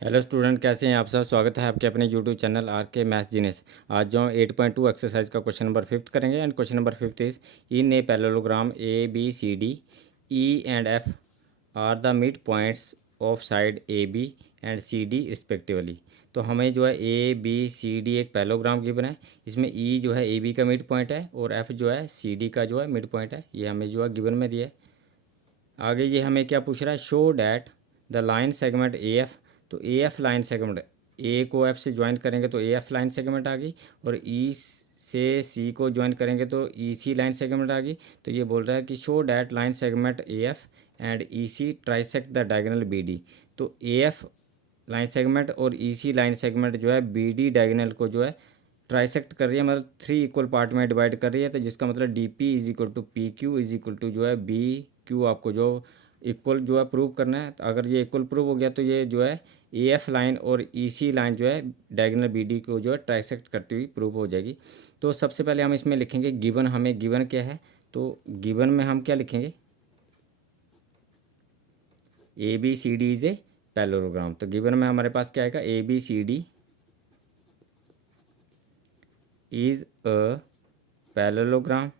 Hello student, कैसे हैं आप सब। स्वागत है आपके अपने YouTube channel R K maths genius. आज जो 8.2 एक्सरसाइज का क्वेश्चन नंबर 5 करेंगे। And question number 5 is in a parallelogram A B C D E and F are the mid points of side A B and C D respectively. तो हमें जो है A B C D एक parallelogram given है। इसमें E जो है A B का मिड पॉइंट है और एफ जो है सी डी का जो है मिड पॉइंट है। ये हमें जो है गिवन में दिया है। आगे ये हमें क्या पूछ रहा है, show that the line segment A F. तो ए एफ लाइन सेगमेंट, ए को एफ से ज्वाइन करेंगे तो ए एफ लाइन सेगमेंट आ गई, और ई से सी को ज्वाइन करेंगे तो ई सी लाइन सेगमेंट आ गई। तो ये बोल रहा है कि show that line segment A F and E C trisect the diagonal B D. तो ए एफ लाइन सेगमेंट और ई सी लाइन सेगमेंट जो है बी डी डायगोनल को जो है ट्राइसेक्ट कर रही है, मतलब 3 इक्वल पार्ट में डिवाइड कर रही है। तो जिसका मतलब D P is equal to P Q is equal to जो है बी क्यू आपको जो इक्वल जो है प्रूव करना है। तो अगर ये इक्वल प्रूव हो गया तो ये जो है ए एफ लाइन और ई सी लाइन जो है डायगोनल बी डी को जो है ट्राइसेक्ट करती हुई प्रूव हो जाएगी। तो सबसे पहले हम इसमें लिखेंगे गिवन। हमें गिवन क्या है, तो गिवन में हम क्या लिखेंगे, A B C D is a parallelogram. तो गिवन में हमारे पास क्या आएगा, A B C D is a parallelogram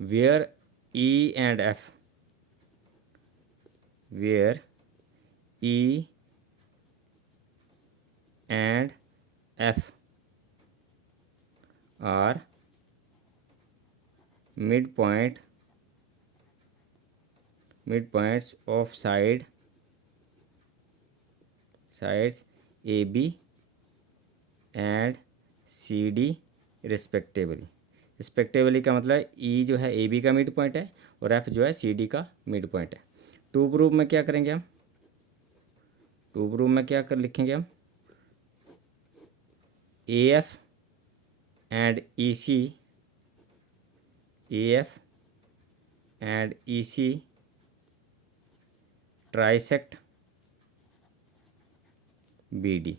where E and F, where E and F are midpoints of sides AB and CD respectively का मतलब ई जो है ए बी का मिड पॉइंट है और एफ जो है सी डी का मिड पॉइंट है। टू प्रूफ में क्या करेंगे हम, टू प्रूफ में क्या कर लिखेंगे हम, A F and E C, A F and E C trisect B D.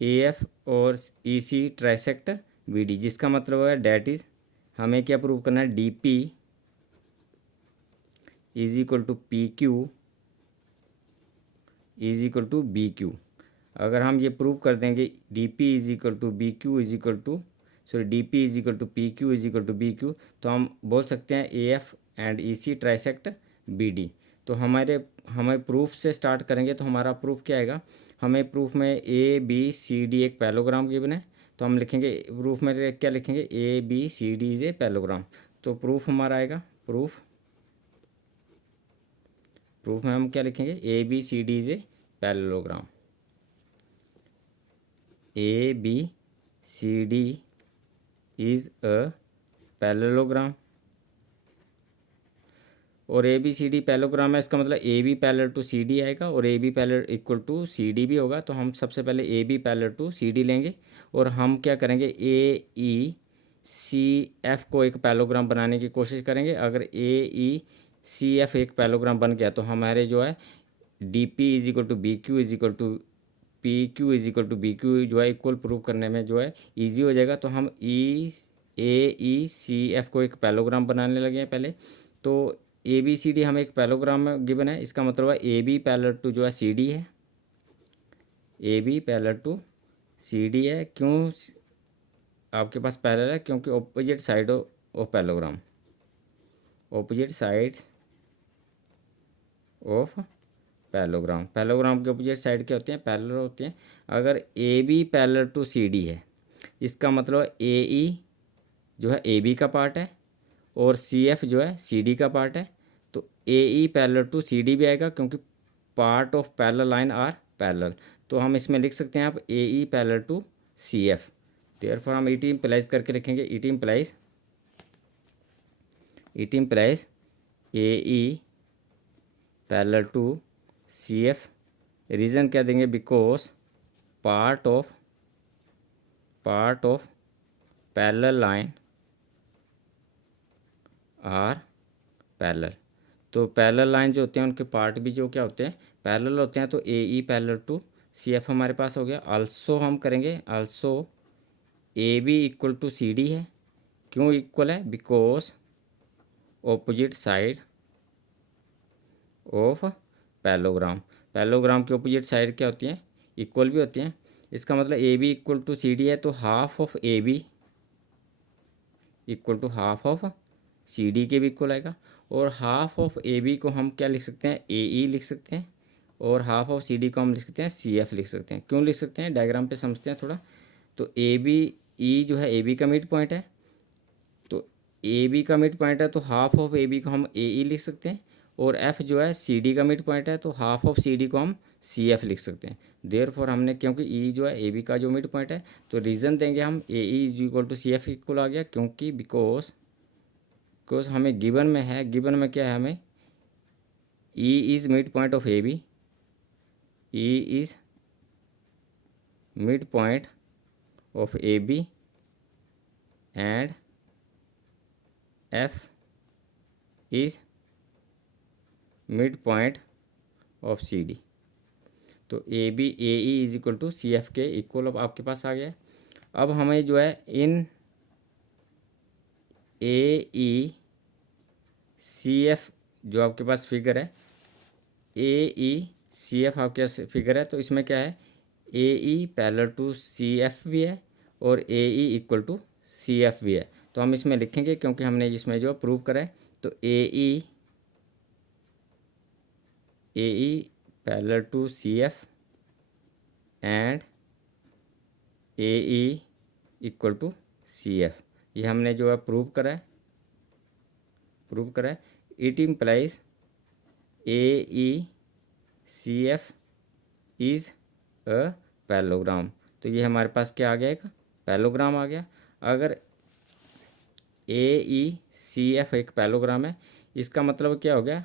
A F और E C trisect B D, जिसका मतलब है डैट इज, हमें क्या प्रूव करना है, D P is equal to P Q is equal to B Q. अगर हम ये प्रूव कर देंगे D P is equal to B Q is equal to, sorry D P is equal to P Q is equal to B Q, तो हम बोल सकते हैं A F and E C trisect B D. तो हमें proof से start करेंगे। तो हमारा प्रूफ क्या आएगा, हमें प्रूफ में ए बी सी डी एक पैरेललोग्राम गिवन है। तो हम लिखेंगे प्रूफ में क्या लिखेंगे, A B C D is a parallelogram. तो प्रूफ हमारा आएगा, प्रूफ में हम क्या लिखेंगे, A B C D is a parallelogram. A B C D is a parallelogram, और A B C D parallelogram है, इसका मतलब A B parallel to C D आएगा और A B parallel equal to C D भी होगा। तो हम सबसे पहले A B parallel to C D लेंगे और हम क्या करेंगे, ए ई सी एफ को एक पैरेललोग्राम बनाने की कोशिश करेंगे। अगर ए ई सी एफ एक पैरेललोग्राम बन गया तो हमारे जो है D P is equal to B Q is equal to P Q is equal to B Q जो है इक्वल प्रूव करने में जो है ईजी हो जाएगा। तो हम ई सी एफ को एक पैरेललोग्राम बनाने लगे हैं पहले। तो ए बी सी डी हमें एक पैरेललोग्राम में गिवन है, इसका मतलब है ए बी पैरेलल टू जो है सी डी है, A B parallel to C D है। क्यों आपके पास पैरेलल है, क्योंकि opposite side of parallelogram, opposite sides of parallelogram, parallelogram के ऑपोजिट साइड क्या होते हैं, पैरेलल होते हैं। अगर A B parallel to C D है, इसका मतलब ए ई जो है ए बी का पार्ट है और सी एफ जो है सी डी का पार्ट है। तो A E parallel to C D भी आएगा, क्योंकि part of parallel line are parallel. तो हम इसमें लिख सकते हैं आप A E parallel to C F. Therefore हम इट इम्प्लाइज करके लिखेंगे, it implies A E parallel to C F. Reason क्या देंगे, because part of parallel line are parallel. तो पैरेलल लाइन जो होते हैं उनके पार्ट भी जो क्या होते हैं, पैरेलल होते हैं। तो A E parallel to C F हमारे पास हो गया। आल्सो हम करेंगे, also A B equal to C D है। क्यों इक्वल है, because opposite side of parallelogram. Parallelogram की अपोजिट साइड क्या होती हैं, इक्वल भी होती हैं। इसका मतलब A B equal to C D है, तो half of A B equal to half of C D के भी इक्वल आएगा। और हाफ ऑफ ए बी को हम क्या लिख सकते हैं, ए ई लिख सकते हैं, और हाफ ऑफ सी डी को हम लिख सकते हैं सी एफ लिख सकते हैं। क्यों लिख सकते हैं, डायग्राम पे समझते हैं थोड़ा। तो ए बी ई जो है ए बी का मिड पॉइंट है, तो ए बी का मिड पॉइंट है तो हाफ ऑफ ए बी को हम ए ई लिख सकते हैं। और एफ जो है सी डी का मिड पॉइंट है, तो हाफ ऑफ सी डी को हम सी एफ लिख सकते हैं। देयरफॉर हमने, क्योंकि ई जो है ए बी का जो मिड पॉइंट है, तो रीज़न देंगे हम A E is equal to C F equal आ गया, क्योंकि बिकॉज हमें गिवन में है, गिवन में क्या है हमें, E is mid point of A B, E is mid point of A B and F is mid point of C D. तो A B A E is equal to C F के equal अब आपके पास आ गया है। अब हमें जो है इन ए ई सी एफ जो आपके पास फिगर है, ए ई सी एफ आपके पास फिगर है, तो इसमें क्या है, A E parallel to C F भी है और A E equal to C F भी है। तो हम इसमें लिखेंगे, क्योंकि हमने इसमें जो प्रूव करा है, तो A E parallel to C F and A E equal to C F, ये हमने जो है प्रूव करा है। It implies A E C F is a parallelogram. तो ये हमारे पास क्या आ गया, एक पैरेललोग्राम आ गया। अगर ए ई सी एफ एक पैरेललोग्राम है, इसका मतलब क्या हो गया,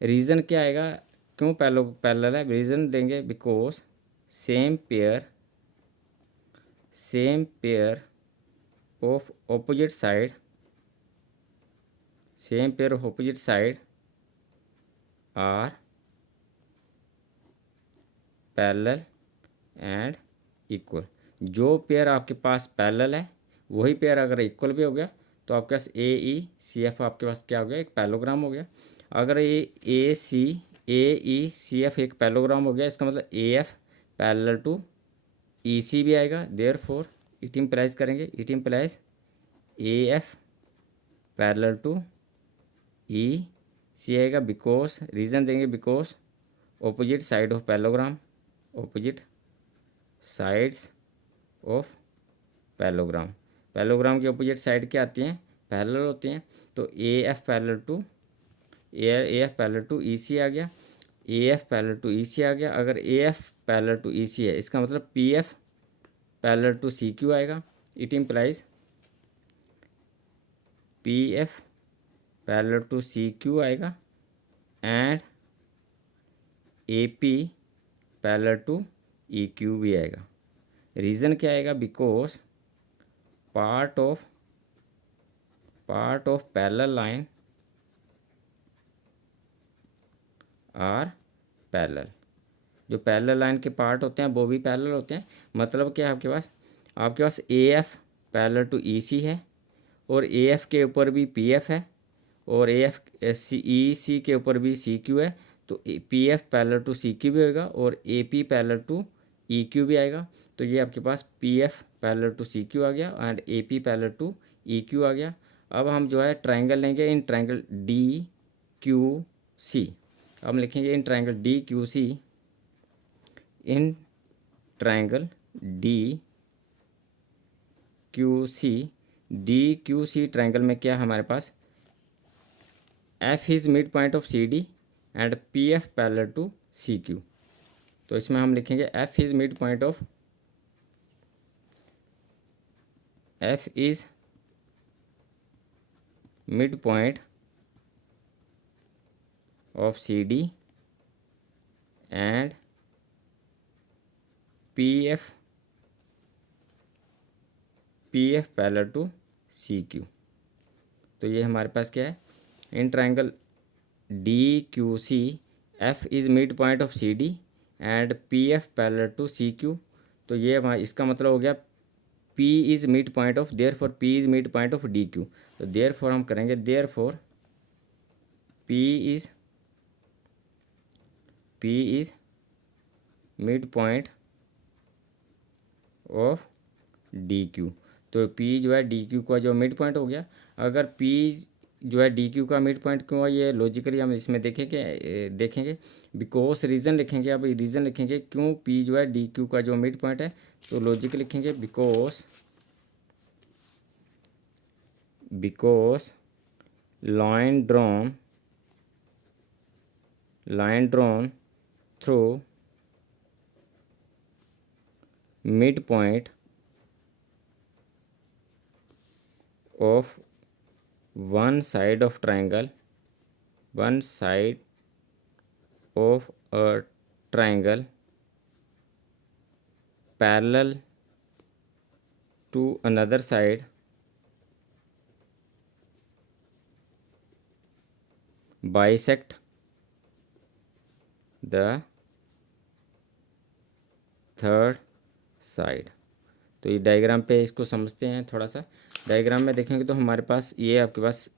रीज़न क्या आएगा, क्यों पैरेलल है, रीज़न देंगे because same pair of opposite side are parallel and equal. जो पेयर आपके पास पैरेलल है, वही पेयर अगर इक्वल भी हो गया, तो आपके पास ए ई सी एफ आपके पास क्या हो गया, एक पैरेललोग्राम हो गया। अगर ये ए ई सी एफ एक पैरेललोग्राम हो गया, इसका मतलब A F parallel to E C भी आएगा। देयरफॉर इट इम्प्लाइज करेंगे, it implies A F parallel to E C आएगा, बिकॉज रीज़न देंगे because opposite side of parallelogram, opposite sides of parallelogram की ऑपोजिट साइड क्या आती हैं, पैरेलल होती हैं। तो A F parallel to E C आ गया, A F parallel to E C आ गया। अगर A F parallel to E सी है, इसका मतलब P F parallel to C Q आएगा। It implies P F parallel to C Q आएगा and A P parallel to E Q भी आएगा। रीज़न क्या आएगा, because part of parallel line are parallel. जो पैरेलल लाइन के part होते हैं वो भी पैरेलल होते हैं। मतलब क्या है, आपके पास ए एफ पैरेलल टू ई सी है, और ए एफ के ऊपर भी पी एफ है, और ए एफ सी ई सी के ऊपर भी सी क्यू है। तो P F parallel to C Q भी होगा, और A P parallel to E Q भी आएगा। तो ये आपके पास P F parallel to C Q आ गया and A P parallel to E Q आ गया। अब हम जो है ट्राइंगल लेंगे, in triangle D Q C. हम लिखेंगे in triangle D Q C, in triangle D Q C triangle में क्या हमारे पास, F is mid point of C D and P F parallel to C Q. तो इसमें हम लिखेंगे F is mid point of C D and P F parallel to C Q. तो ये हमारे पास क्या है, in triangle D Q C F is mid point of C D and P F parallel to C Q. तो ये इसका मतलब हो गया P is mid point of, therefore P is mid point of D Q. तो therefore हम करेंगे, therefore P is P is mid point of D Q. तो पी जो है डी क्यू का जो मिड पॉइंट हो गया। अगर पी जो है डी क्यू का मिड पॉइंट क्यों है, ये लॉजिकली हम इसमें देखेंगे बिकॉज रीज़न लिखेंगे। अब रीज़न लिखेंगे क्यों पी जो है डी क्यू का जो मिड पॉइंट है, तो लॉजिक लिखेंगे because line drawn through midpoint of one side of triangle, one side of a triangle parallel to another side bisect the third side. तो ये डायग्राम पे इसको समझते हैं थोड़ा सा। डायग्राम में देखेंगे तो हमारे पास ये आपके पास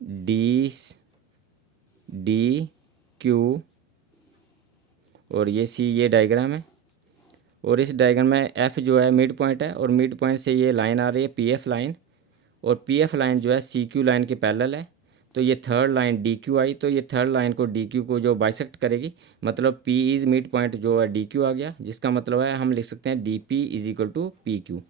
डी क्यू और ये सी, ये डायग्राम है। और इस डायग्राम में एफ जो है मिड पॉइंट है, और मिड पॉइंट से ये लाइन आ रही है पी एफ लाइन, और पी एफ लाइन जो है सी क्यू लाइन के पैरेलल है। तो ये third line D Q I, तो ये थर्ड लाइन को डी क्यू को जो बाइसेक्ट करेगी, मतलब पी इज़ मिड पॉइंट जो है डी क्यू आ गया, जिसका मतलब है हम लिख सकते हैं D P is equal to P Q.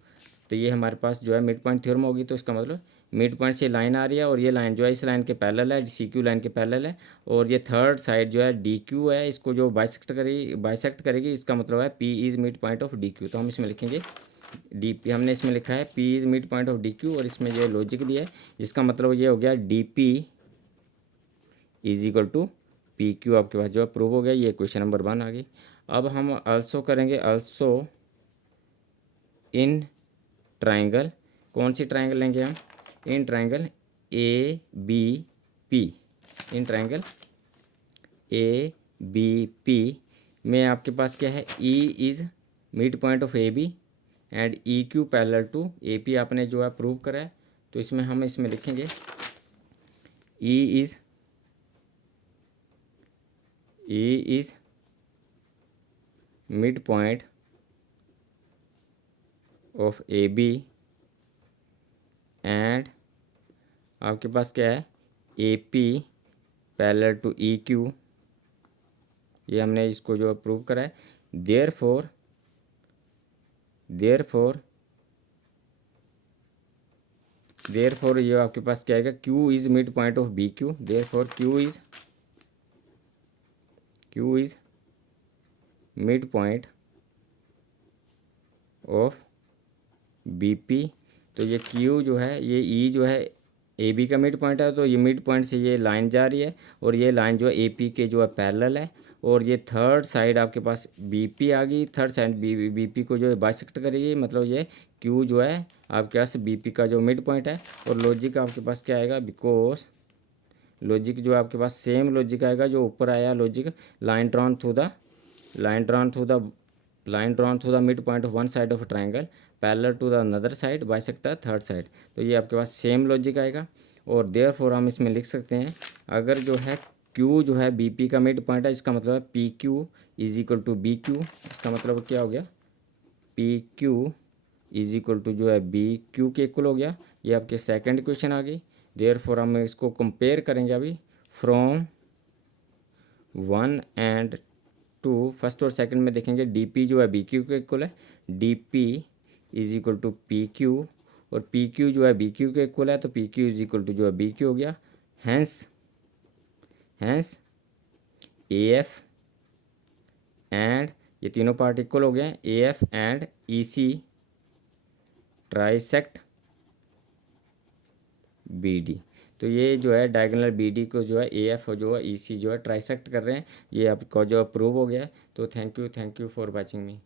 तो ये हमारे पास जो है मिड पॉइंट थ्योरम होगी। तो इसका मतलब मिड पॉइंट से लाइन आ रही है, और ये लाइन जो है इस लाइन के पैरेलल है, सी क्यू लाइन के पैरेलल है, और ये थर्ड साइड जो है डी क्यू है, इसको जो बाइसेक्ट करेगी, इसका मतलब है P is mid point of D Q. तो हम इसमें लिखेंगे डी पी, हमने इसमें लिखा है P is mid point of D Q, और इसमें जो लॉजिक दिया है जिसका मतलब ये हो गया D P is equal to P Q. आपके पास जो है प्रूव हो गया। ये क्वेश्चन नंबर 1 आ गई। अब हम आल्सो करेंगे इन ट्राइंगल। कौन सी ट्राइंगल लेंगे हम? In triangle A B P. In triangle A B P में आपके पास क्या है, E is mid point of A B and E Q parallel to A P आपने जो है प्रूव करा है। तो इसमें हम इसमें लिखेंगे E is mid point of A B and आपके पास क्या है, A P parallel to E Q. ये हमने इसको जो प्रूव करा है। देयरफॉर ये आपके पास क्या आएगा, Q is mid point of B Q. Therefore Q is mid point of B P. तो ये क्यू जो है, ये ई जो है ए बी का मिड पॉइंट है, तो ये मिड पॉइंट से ये लाइन जा रही है, और ये लाइन जो है ए पी के जो है पैरेलल है, और ये थर्ड साइड आपके पास बी पी आ गई। थर्ड साइड बी पी को जो है बाइसेक्ट करेगी, मतलब ये क्यू जो है आपके पास बी पी का जो मिड पॉइंट है। और लॉजिक आपके पास क्या आएगा, बिकॉज लॉजिक जो है आपके पास सेम लॉजिक आएगा जो ऊपर आया logic, line drawn through the mid point of one side of triangle parallel to the another side bisect the third side. तो ये आपके पास सेम लॉजिक आएगा। और देयरफॉर हम इसमें लिख सकते हैं, अगर जो है Q जो है बी पी का मिड पॉइंट है, इसका मतलब है P Q is equal to B Q. इसका मतलब क्या हो गया, P Q is equal to जो है बी क्यू के इक्वल हो गया। ये आपके सेकंड क्वेश्चन आ गई। देयरफॉर हम इसको कंपेयर करेंगे अभी फ्रॉम 1 एंड 2। फर्स्ट और सेकंड में देखेंगे डी पी जो है बी क्यू के इक्वल है, D P is equal to P Q, और पी क्यू जो है बी क्यू के इक्वल है, तो P Q is equal to जो है बी क्यू हो गया। हैंस ए एफ एंड ये तीनों पार्ट इक्वल हो गए हैं, A F and E C trisect B D. तो ये जो है डायगोनल बी डी को जो है ए एफ और जो है ई सी जो है ट्राइसेक्ट कर रहे हैं। ये आपको जो प्रूव हो गया है। तो thank you for watching me.